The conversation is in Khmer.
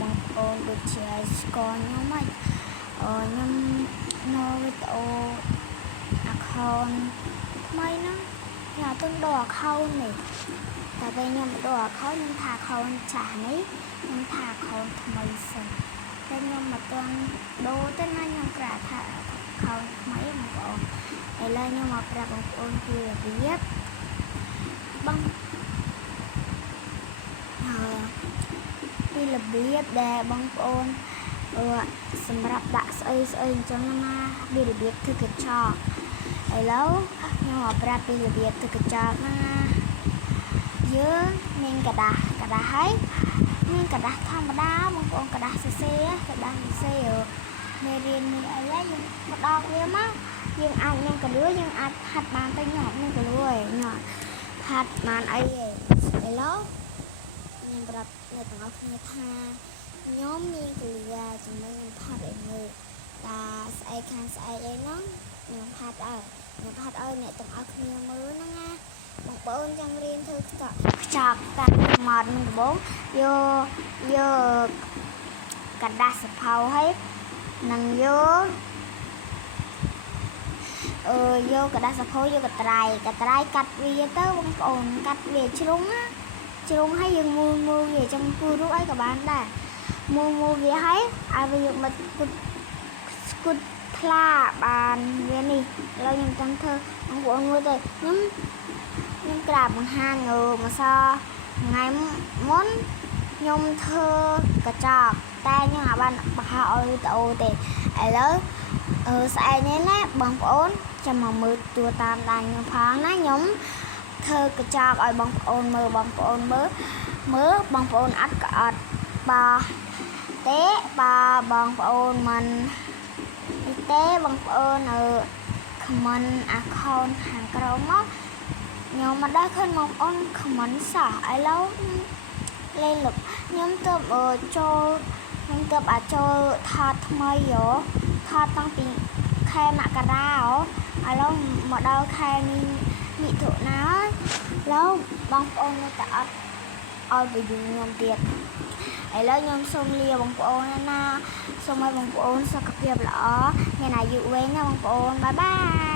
បងប្អូនដូចជាស្គាល់ខ្ញុំហើយខ្ញុំនៅវីដេអូ account ថ្មីហ្នឹងខ្ញុំអត់ទាន់ដូរ account នេះតែពេលខ្ញុំដូរ account ខ្ញុំថា account ចាស់នេះខ្ញុំថា account ថ្មីសិនតែខ្ញុំអត់ទាន់ដូរទេណាខ្ញុំប្រាប់ថា account ថ្មីបងប្អូនឥឡូវខ្ញុំមកប្រាប់បងប្អូនពីរបៀបបងពីរបៀបដែលបងប្អូនសម្រាប់ដាក់ស្អីអញ្ចឹងណាពីរបៀបធ្វើកញ្ចក់ឥឡូវខ្ញុំមកប្រាប់ពីរបៀបធ្វើកញ្ចក់ណាយើងមានกระดาษហើយមានกระดาษធម្មតាបងប្អូនកระดาษសរសេរមេរៀននេះអីហើយយើងមកដកវាមកយើងអាចនឹងកលួយយើងអាចហាត់បានទៅញ៉ាំនឹងកលួយញ៉ាំហាត់បានអីឥឡូវខ្ញុំប្រាប់អ្នកទាំងអស់គ្នាថាខ្ញុំមានកលួយចំណេញខ្ញុំផាត់ឲ្យមើលតាស្អែកខាងស្អែកអីហ្នឹងខ្ញុំផាត់ឲ្យអ្នកទាំងអស់គ្នាមើលហ្នឹងណាបងប្អូនចង់រៀនធ្វើខ្ចប់តាមកនឹងដំបូងយកกระดาษសភៅហើយនឹងយកกระดาษសភៅយកកត្រៃកាត់វាទៅបងប្អូនកាត់វាជ្រុងហើយយើងមូលវាចឹងគូររូបអីក៏បានដែរមូលវាហើយឲ្យវាយកមកស្គុតថ្លាបានវានេះឥឡូវខ្ញុំចង់ធ្វើបងប្អូនមើលទៅខ្ញុំក្រាបបង្ហាញមកសថ្ងៃមុនខ្ញុំធ្វើកញ្ចក់តែខ្ញុំអាចបានបង្ហាញឲ្យវីដេអូទេឥឡូវស្អែកនេះណាបងប្អូនចាំមកមើលតួតាមដានខ្ញុំផងណាខ្ញុំធ្វើកញ្ចក់ឲ្យបងប្អូនមើលបងប្អូនអត់ក៏អត់បើទេបើបងប្អូនមិនទេបងប្អូនcomment account ខាងក្រោមមកខ្ញុំមិនដែលឃើញបងប្អូន comment សោះឥឡូវលេងលុបខ្ញុំទៅចូលថតថ្មីថតតាំងពីខែមករាឥឡូវមកដល់ខែមិថុនាឥឡូវបងប្អូននៅតែអត់ឲ្យទៅយូរខ្ញុំទៀតឥឡូវខ្ញុំសូមលាបងប្អូនណាសូមឲ្យបងប្អូនសុខភាពល្អមានអាយុវែងណាបងប្អូនបាយបាយ